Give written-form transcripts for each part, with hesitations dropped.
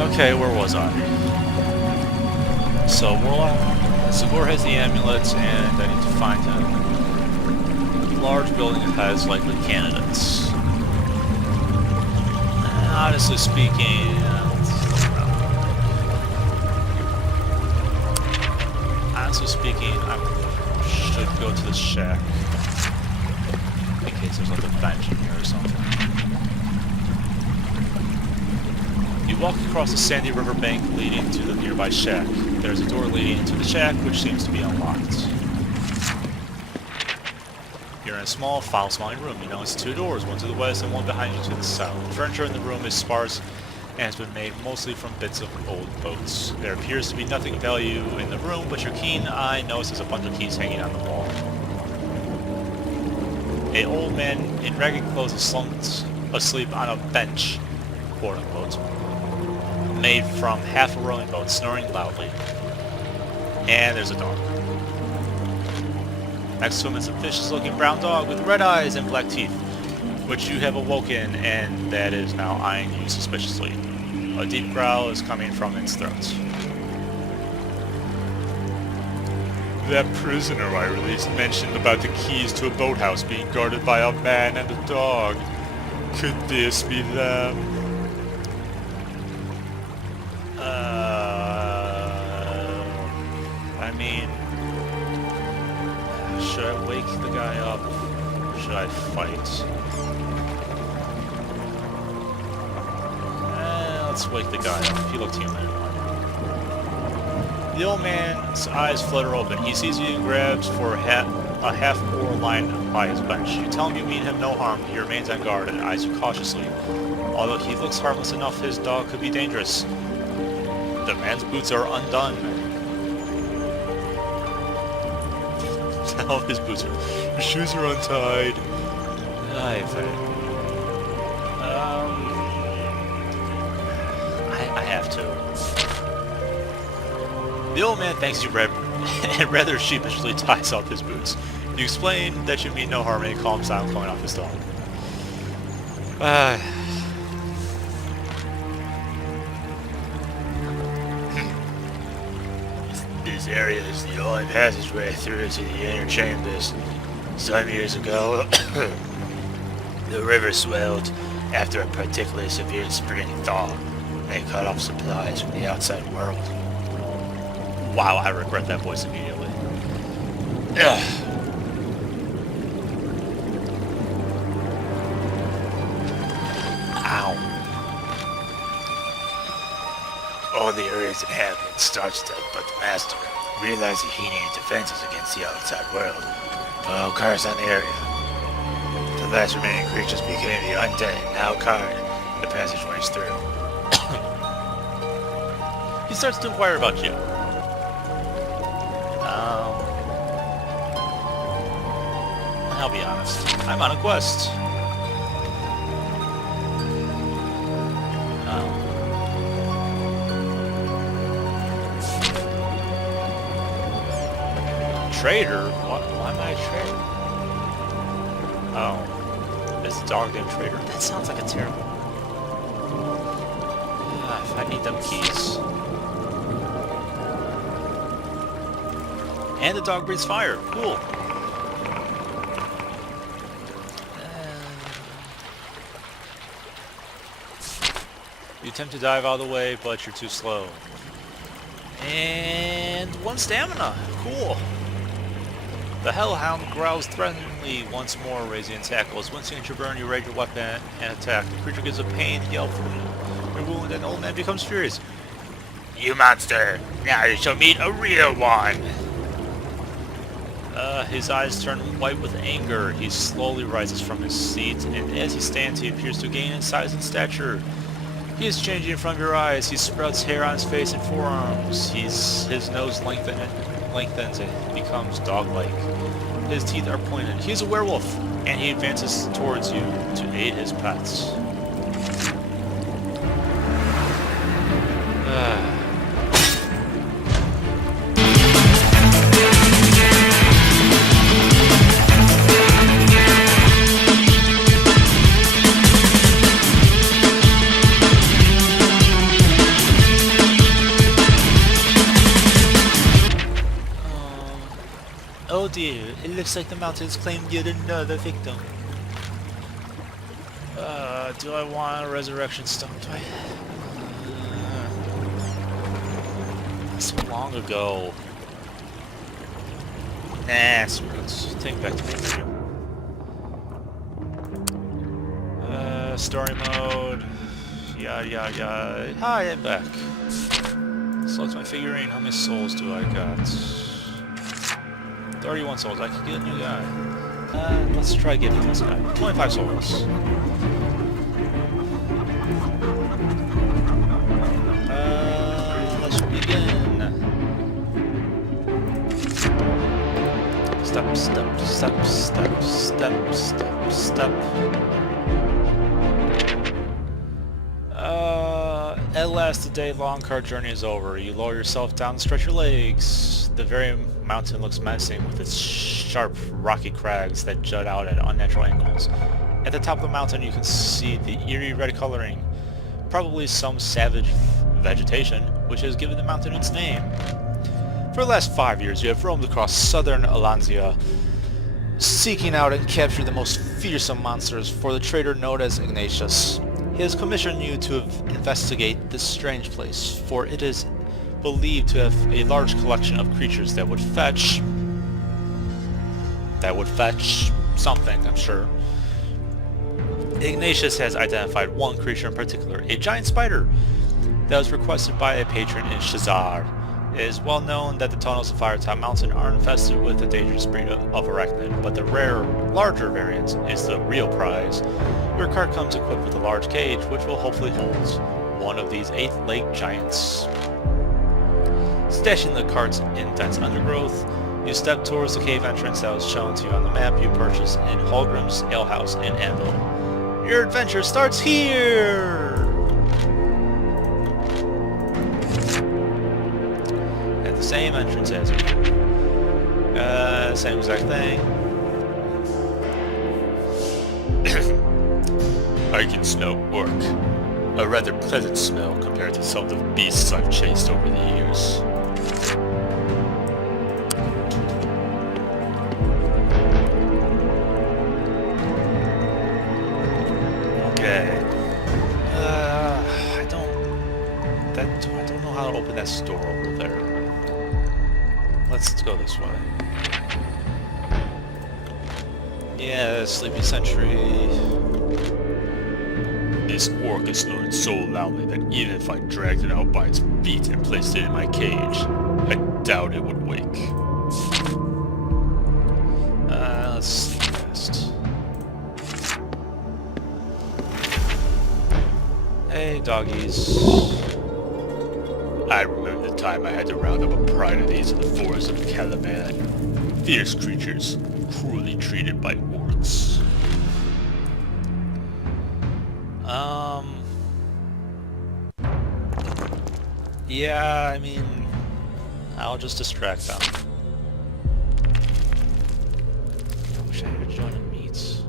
Okay, where was I? So, Warlock, Zagor has the amulets, and I need to find a large building that has likely candidates. Honestly speaking, I should go to the shack in case there's like a bench in here or something. You walk across the sandy riverbank leading to the nearby shack. There's a door leading into the shack, which seems to be unlocked. You're in a small, foul-smelling room. You notice two doors, one to the west and one behind you to the south. The furniture in the room is sparse and has been made mostly from bits of old boats. There appears to be nothing of value in the room, but your keen eye notices a bunch of keys hanging on the wall. An old man in ragged clothes is slumped asleep on a bench, quote-unquote, made from half a rowing boat, snoring loudly. And there's a dog. Next to him is a vicious-looking brown dog with red eyes and black teeth, which you have awoken and that is now eyeing you suspiciously. A deep growl is coming from its throat. That prisoner I released mentioned about the keys to a boathouse being guarded by a man and a dog. Could this be them? I mean, should I wake the guy up? Should I fight? Let's wake the guy up. He looked human. The old man's eyes flutter open. He sees you and grabs for a half-oar line by his bench. You tell him you mean him no harm. He remains on guard and eyes you cautiously. Although he looks harmless enough, his dog could be dangerous. The man's boots are undone. All his boots are... His shoes are untied. I have to. The old man thanks you and rather sheepishly ties up his boots. You explain that you mean no harm and he calms down, calling off his dog. This area is the only passageway through to the inner chambers. Some years ago, the river swelled after a particularly severe spring thaw. They cut off supplies from the outside world. Wow, I regret that voice immediately. Ugh. Ow. All the area's inhabitants starts dead, but the master, realizing he needed defenses against the outside world, put a curse on the area. The last remaining creatures became the undead and now guard the passageways through. He starts to inquire about you. I'll be honest. I'm on a quest. Trader? Why am I a trader? Oh. It's a dog named Trader. That sounds like a terrible... if I need them keys. And the dog breathes fire. Cool. You attempt to dive out of the way, but you're too slow. And 1 stamina. Cool. The hellhound growls threateningly once more, raising its tackles. Wincing at your burn, you raise your weapon and attack. The creature gives a pained yell from your wound, and the old man becomes furious. You monster! Now you shall meet a real one! His eyes turn white with anger. He slowly rises from his seat, and as he stands, he appears to gain in size and stature. He is changing in front of your eyes. He sprouts hair on his face and forearms. His nose lengthens and becomes dog-like. His teeth are pointed. He's a werewolf, and he advances towards you to aid his pets. dear, it looks like the mountains claimed yet another victim. Do I want a resurrection stone? Do I? So long ago. Nah, screw it. Take back to main menu. Story mode. Yada yada yada. Hi, I'm back. Select my figurine. How many souls do I got? 31 souls. I could get a new guy. Let's try getting this guy. 25 souls. Let's begin. Step, step, step, step, step, step, step. At last, the day-long car journey is over. You lower yourself down and stretch your legs. The very mountain looks menacing with its sharp, rocky crags that jut out at unnatural angles. At the top of the mountain, you can see the eerie red coloring, probably some savage vegetation, which has given the mountain its name. For the last 5 years, you have roamed across southern Alanzia, seeking out and capturing the most fearsome monsters for the trader known as Ignatius. He has commissioned you to investigate this strange place, for it is believed to have a large collection of creatures that would fetch something, I'm sure. Ignatius has identified one creature in particular, a giant spider, that was requested by a patron in Shazar. It is well known that the tunnels of Firetop Mountain are infested with a dangerous breed of arachnid, but the rare, larger variant is the real prize. Your cart comes equipped with a large cage, which will hopefully hold one of these 8-legged giants. Stashing the carts in dense undergrowth, you step towards the cave entrance that was shown to you on the map you purchased in Holgrim's Alehouse in Anvil. Your adventure starts here! At the same entrance as you. Same exact thing. I can smell orc. A rather pleasant smell compared to some of the beasts I've chased over the years. Okay. I don't know how to open that store over there. Let's go this way. Yeah, Sleepy Sentry. This orc is snoring so loudly that even if I dragged it out by its feet and placed it in my cage, I doubt it would wake. Let's see fast. Hey, doggies. I remember the time I had to round up a pride of these in the forest of Caliban. Fierce creatures, cruelly treated by orcs. Yeah, I mean, I'll just distract them. I wish I had joined in meets.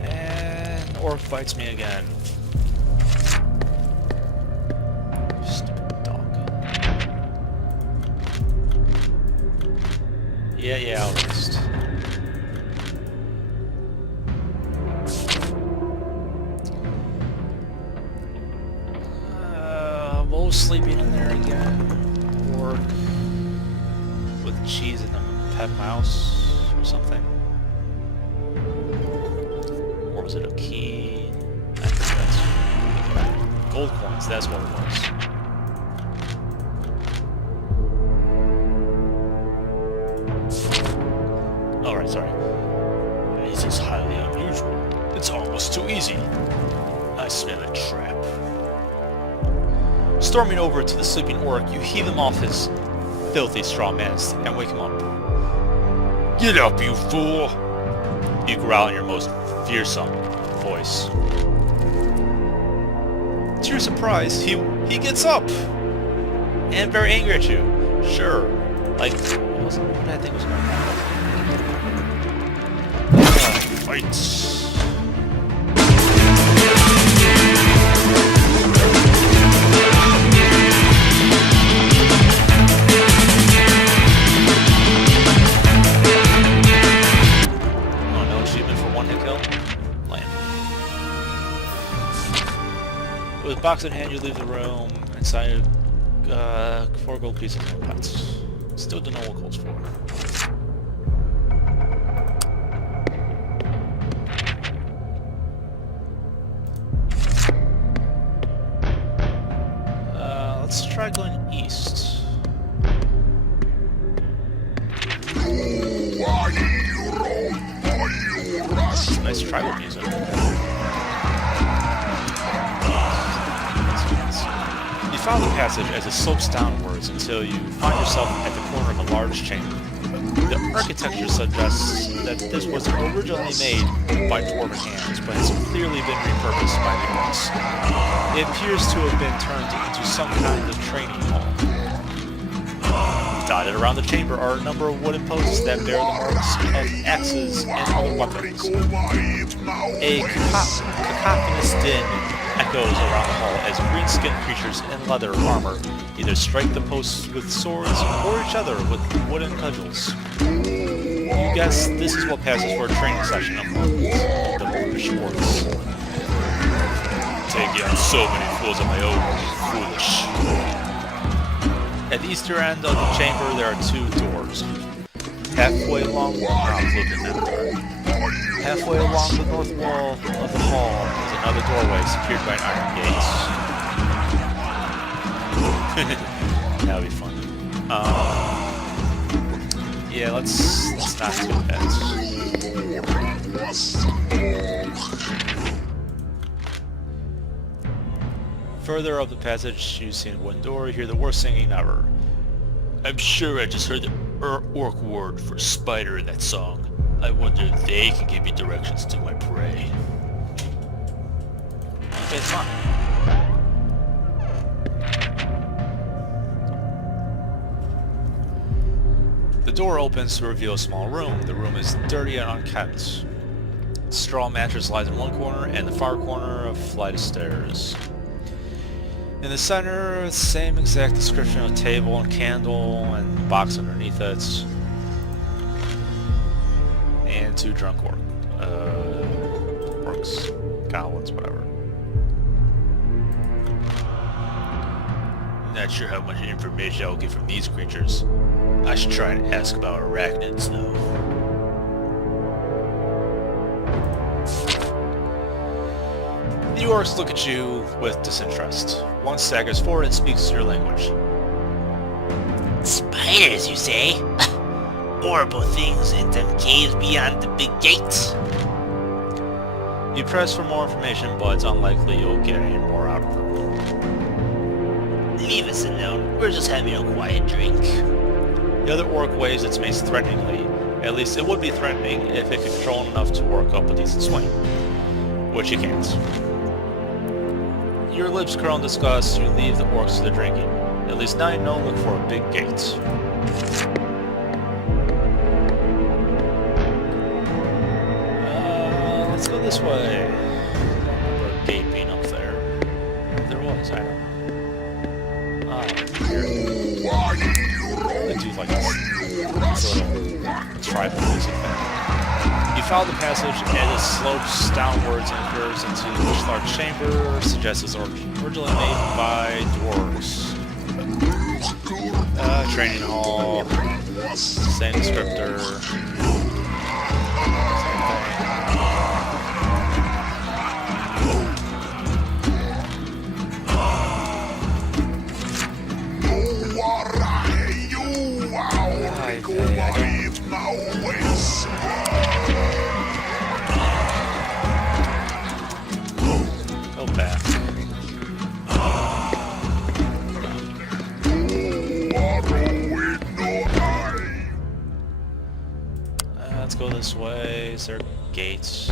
And orc fights me again. Stupid dog. Yeah, I'll rest. Sleeping in there again, or with cheese and a pet mouse or something, or was it a key? I think that's gold coins. That's what it was. All right, sorry. This is highly unusual. It's almost too easy. I smell a trap. Storming over to the sleeping orc, you heave him off his filthy straw mast and wake him up. Get up, you fool! You growl in your most fearsome voice. To your surprise, he gets up! And very angry at you. Sure. Like, what did I think was going to happen? Fight! With box in hand, you leave the room. Inside, 4 gold pieces and pets. Still don't know what gold's for. Let's try going east. Nice tribal music. You follow the passage as it slopes downwards until you find yourself at the corner of a large chamber. The architecture suggests that this was originally made by dwarven hands, but has clearly been repurposed by the orcs. It appears to have been turned into some kind of training hall. Dotted around the chamber are a number of wooden posts that bear the marks of axes and other weapons. A cacophonous din echoes around the hall as green-skinned creatures in leather armor either strike the posts with swords or each other with wooden cudgels. You guess this is what passes for a training session among the Polish orcs. Taking on so many fools of my own, foolish. At the eastern end of the chamber, there are 2 doors. Halfway along the north wall of the hall is another doorway secured by iron gates. That'll be fun. Yeah, let's not do that. Further up the passage, you see a wooden door, you hear the worst singing ever. I'm sure I just heard the orc word for spider in that song. I wonder if they can give me directions to my prey. Okay, it's fine. The door opens to reveal a small room. The room is dirty and unkempt. A straw mattress lies in one corner, and in the far corner a flight of stairs. In the center, the same exact description of table and candle and box underneath it. And 2 drunk orcs, goblins, whatever. Not sure how much information I'll get from these creatures. I should try and ask about arachnids, though. The orcs look at you with disinterest. One staggers forward and speaks your language. Spiders, you say? Horrible things in them caves beyond the big gates. You press for more information, but it's unlikely you'll get any more out of them. Leave us alone. We're just having a quiet drink. The other orc waves its mace threateningly. At least it would be threatening if it could control enough to work up a decent swing. Which you can't. Your lips curl in disgust, you leave the orcs to the drinking. At least now you know, look for a big gate. Let's go this way. I don't remember a gate being up there. There was, I don't know. Ah, here. I do like this little tribal music thing. You follow the passage and it slopes downwards and curves into this large chamber, suggests it's originally made by dwarves. Training hall, same descriptor, same Go back. Let's go this way. Is there gates?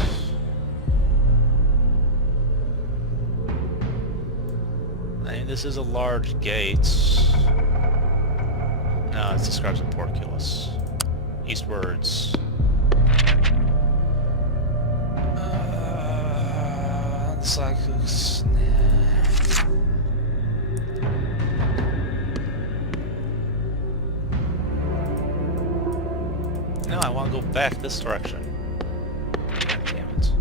I mean, this is a large gate. No, it describes a portcullis. Eastwards. It's like... No, I want to go back this direction. God damn it.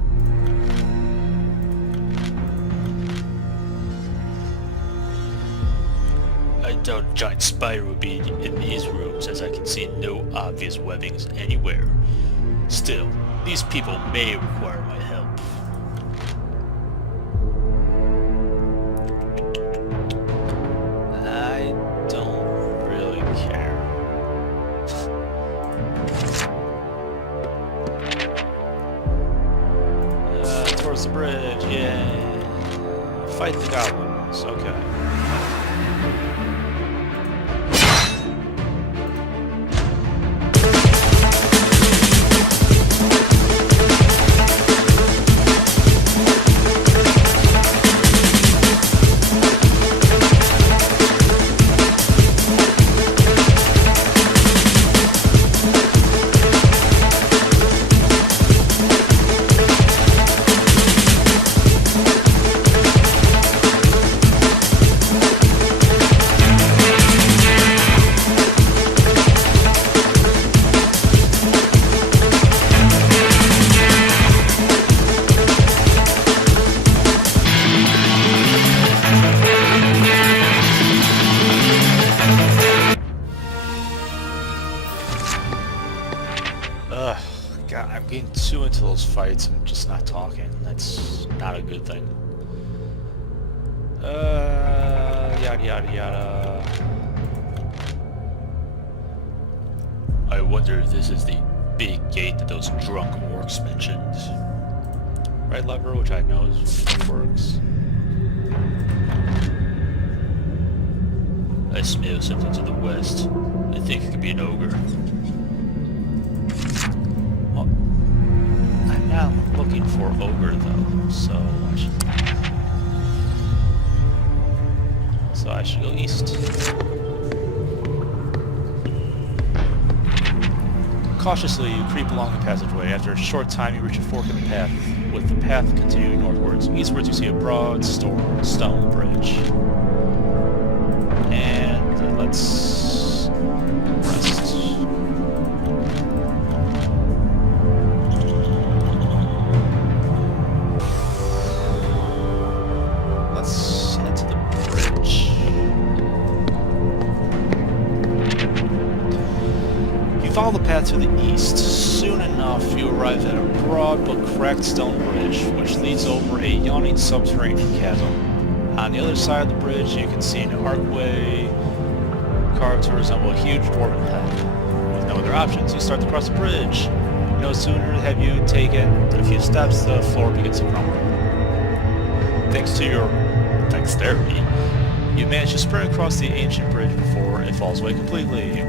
thought a giant spider would be in these rooms, as I can see no obvious webbings anywhere. Still, these people may require my help. I don't really care. Towards the bridge, yeah. Fight the goblins, okay. Ugh, God, I'm getting too into those fights and just not talking. That's not a good thing. Yada yada yada. I wonder if this is the big gate that those drunk orcs mentioned. Right lever, which I know works. I smell something to the west. I think it could be an ogre. Well, I'm not looking for ogre though, so I should go east. Cautiously, you creep along the passageway. After a short time, you reach a fork in the path, with the path continuing northwards. Eastwards, you see a broad stone bridge. And let's rest. Let's head to the bridge. You follow the path to the east. Soon enough, you arrive at a broad but cracked stone bridge, which leads over a yawning subterranean chasm. On the other side of the bridge, you can see an archway carved to resemble a huge dwarven head. With no other options, you start to cross the bridge. No sooner have you taken a few steps, the floor begins to crumble. Thanks to your dexterity, you manage to sprint across the ancient bridge before it falls away completely.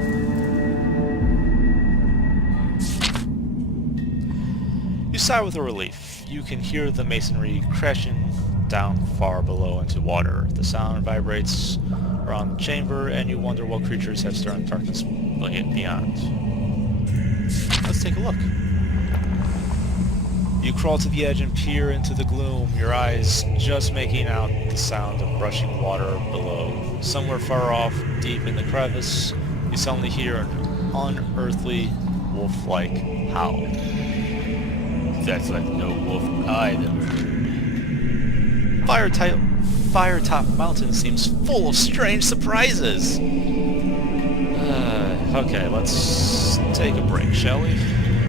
You sigh with a relief. You can hear the masonry crashing down far below into water. The sound vibrates around the chamber, and you wonder what creatures have stirred the darkness beyond. Let's take a look. You crawl to the edge and peer into the gloom, your eyes just making out the sound of rushing water below. Somewhere far off, deep in the crevice, you suddenly hear an unearthly wolf-like howl. That's like no wolf I've ever heard. Firetop Mountain seems full of strange surprises. Okay, let's take a break, shall we?